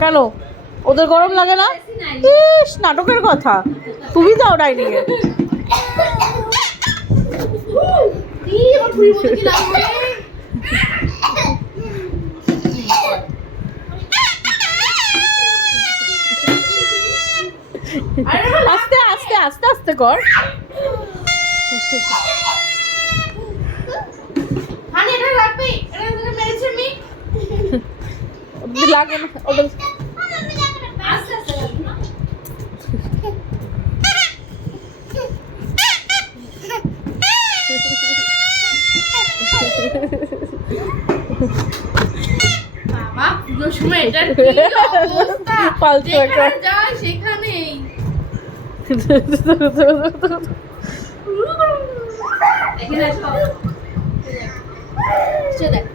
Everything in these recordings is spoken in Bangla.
কেন ওদের গরম লাগে না? ইস নাটকের কথা, তুমি যাও ডাইনিং এ। আস্তে আস্তে আস্তে আস্তে কর। লাগে না ওদের। বাবা পুজোর সময় এটা পাল্টে যায় সেখানেই দেখ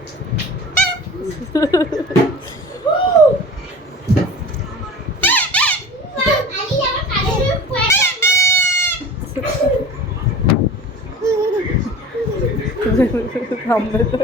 থামবে তো।